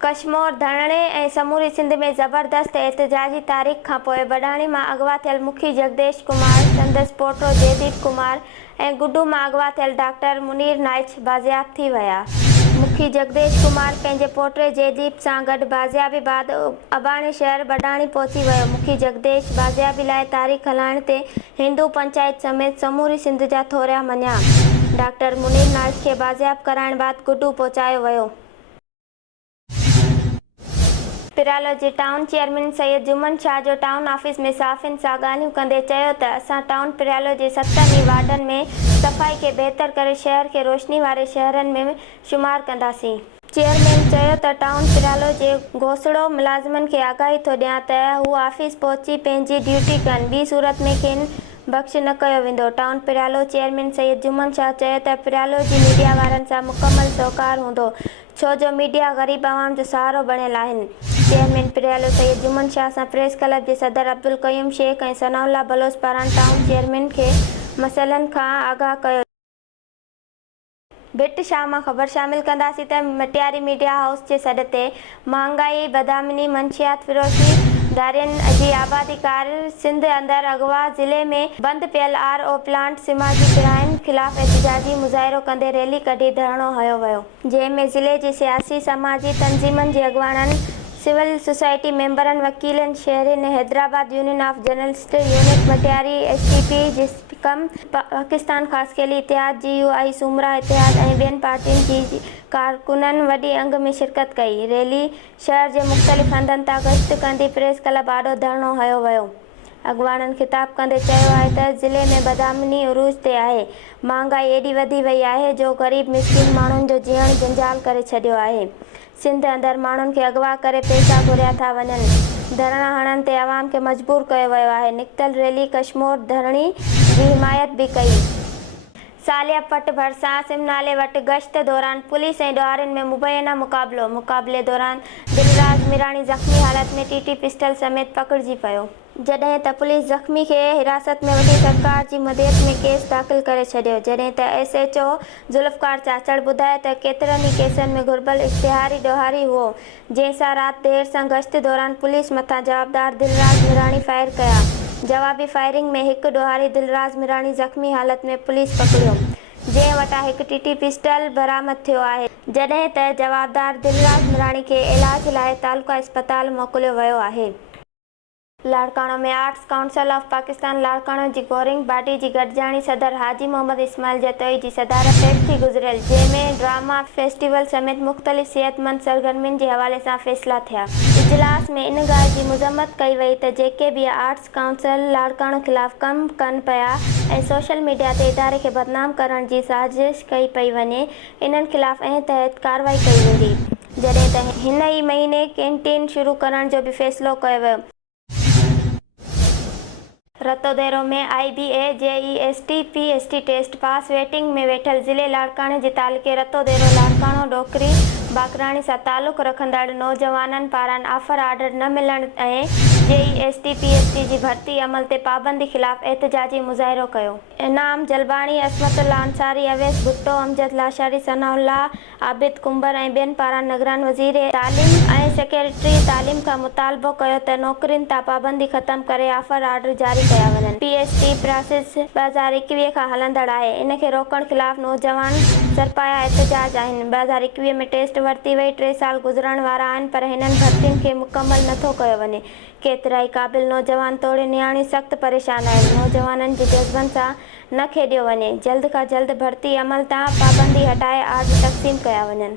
कश्मीर धरणे ऐं समूरी सिंध में ज़बरदस्त एहतजाजी तारीख़ खां पोइ बडाणी मां अगवा थियल मुखी जगदेश कुमार, संदसि पोटो जयदीप कुमार ऐं गुड्डू मां अगवा थियल डॉक्टर मुनीर नाइच बाज़ियाब थी विया। मुखी जगदेश कुमार पंहिंजे पोटे जयदीप सां गॾु बाज़ियाबी बाद अबाणी शहर बडाणी पहुची वियो। मुखी जगदेश बाज़ियाबी लाइ तारीख़ हलाइण ते हिंदू पंचायत समेत समूरी सिंध जा थोरिया मञिया। डॉक्टर मुनीर नाइच खे बाज़ियाब कराइण बाद गुड्डू पहुचायो वियो। पिरालोजी टाउन चेयरमैन सैयद जुमन शाह जो टाउन ऑफिस में सहाफ़ियुनि सां ॻाल्हियूं कंदे चयो त असां टाउन पिरालो जे 7 ई वार्डनि में सफ़ाई खे बहितर करे शहर खे रोशनी वारे शहरनि में शुमार कंदासीं। चेयरमैन चयो त टाउन पिरालो जे घोसड़ो मुलाज़िमनि खे आगाही थो ॾियां त हू ऑफिस पहुची पंहिंजी ड्यूटी कनि, ॿी सूरत में खेनि बख़्श न कयो वेंदो। टाउन पिरालो चेयरमैन सैयद जुमन शाह चयो त पिरालो जी मीडिया वारनि सां मुकमल सहकार हूंदो, छो जो मीडिया ग़रीब आवाम जो सहारो बणियल आहिनि। चेयरमैन पिरालो सैयद जुमन शाह सां प्रेस क्लब जे सदर अब्दुल क़यूम शेख ऐं सनाउल्लाह बलोच पारां टाउन चेयरमैन खे मसइलनि खां आगाह कयो। भिट शाह मां ख़बर शामिल कंदासीं त मटियारी मीडिया हाउस जे सॾ ते महांगाई, बदआमनी, मंशियात फिरोशी, दारियुनि जी आबादी कार सिंध अंदरि अगवा ज़िले में बंदि पियल RO प्लांट समाजी किरायनि ख़िलाफ़ एहतजाजी मुज़ाहिरो कंदे रैली कढी धरणो हयो वियो, जंहिं में ज़िले जी सियासी समाजी तंज़ीमनि जे अॻुवाननि, सिविल सोसाइटी मेंबरनि, वकीलनि, शहरियुनि, Hyderabad union of journalist unit, Matiari STP JSQM, Pakistan Khaskheli Ittehad, GUI Soomra Ittehad ऐं ॿियनि पार्टियुनि जी कारकुननि वॾी अंग में शिरकत कई। रैली शहर जे मुख़्तलिफ़ हंधनि तां गश्त कंदी प्रेस क्लब आॾो धरणो हयो वियो। अॻुवाननि ख़िताब कंदे चयो आहे त ज़िले में बदआमनी उरूज ते आहे। महांगाई एॾी वधी वई आहे जो ग़रीब मिसकिन माण्हुनि जो जीअण जंजाल करे छॾियो आहे। सिंध अंदरि माण्हुनि खे अगवा करे पैसा घुरिया था वञनि। धरणा हणण ते अवाम खे मजबूर कयो वियो आहे। निकितल रैली कश्मीर धरणी जी हिमायत बि कई। सालिया पट भरिसां सिमनाले वटि गश्त दौरान पुलिस ऐं ॾोहारियुनि में मुबैना मुक़ाबले दौरान दिलराज मीराणी ज़ख़्मी हालत में TT पिस्टल समेत पकड़िजी पियो, जॾहिं त पुलिस ज़ख़्मी खे हिरासत में वठी सरकार जी मदद में केस दाख़िल करे छॾियो, जॾहिं त SHO ज़ुल्फ़कार चाचड़ ॿुधायो त केतिरनि ई केसनि में घुर्बल इश्तिहारी ॾोहारी हुओ, जंहिं सां राति देर सां गश्त दौरान पुलिस मथां जवाबदार दिलराज मीराणी फायर कया। जवाबी फायरिंग में हिकु ॾोहारी दिलराज मीराणी ज़ख़्मी हालत में पुलिस पकड़ियो, जंहिं वटां हिकु TT पिस्टल बरामद थियो आहे, जॾहिं त जवाबदार दिलराज मीराणी खे इलाज लाइ तालुका अस्पताल मोकिलियो वियो आहे। लाड़काणो में arts council of Pakistan Larkano जी गोवर्निंग बॉडी जी गॾिजाणी सदर हाजी मोहम्मद इस्माइल जतोई जी सदारत हेठि थी गुज़रियल, जंहिं में ड्रामा फेस्टिवल समेत मुख़्तलिफ़ सिहतमंद सरगर्मियुनि जे हवाले सां फ़ैसिला थिया। इजलास में इन ॻाल्हि जी मज़म्मत कई वई त जेके बि आर्ट्स काउंसिल लाड़काणो ख़िलाफ़ कमु कनि पिया ऐं सोशल मीडिया ते इदारे खे बदनाम करण जी साज़िश कई पई वञे, इन्हनि ख़िलाफ़ ऐं तहत कार्रवाई कई वेंदी, जॾहिं त हिन ई महीने कैंटीन शुरू करण जो बि फ़ैसिलो कयो वियो। रतोदेरो में IBA JEST PST test pass waiting में वेठल ज़िले लाड़काणे जे तालुक़े रतोदेरो लाड़काणो डोकरी बाकराणी सां तालुक़ रखंदड़ नौजवाननि पारां ऑफर ऑर्डर न मिलण ऐं JEST PST जी भर्ती अमल ते पाबंदी ख़िलाफ़ एहतजाजी मुज़ाहिरो कयो। इनाम जलबाणी, असमतुल्लाह अंसारी, अवैस भुट्टो, अमजद लाशारी, सनाउल्लाह आबिद कुंबर ऐं ॿियनि पारां निगरान वज़ीर तालीम ऐं सेक्रेटरी तालीम खां मुतालबो कयो त नौकरियुनि तां पाबंदी ख़तम करे ऑफर ऑर्डर जारी कया वञनि। PST प्रोसेस 2021 खां हलंदड़ आहे। इन खे रोकण ख़िलाफ़ नौजवान सरपाया एहतजाज आहिनि। 2021 में टेस्ट वरिती वई, 3 साल गुज़रण वारा आहिनि, पर हिननि भर्तियुनि खे मुकमल नथो कयो वञे। केतिरा ई क़ाबिल नौजवान तोड़े नियाणी सख़्तु परेशान आहिनि। नौजवाननि जे जज़्बनि सां न खेॾियो वञे। जल्द खां जल्द भर्ती अमल तां पाबंदी हटाए ऑर्डर तक़सीम कया वञनि।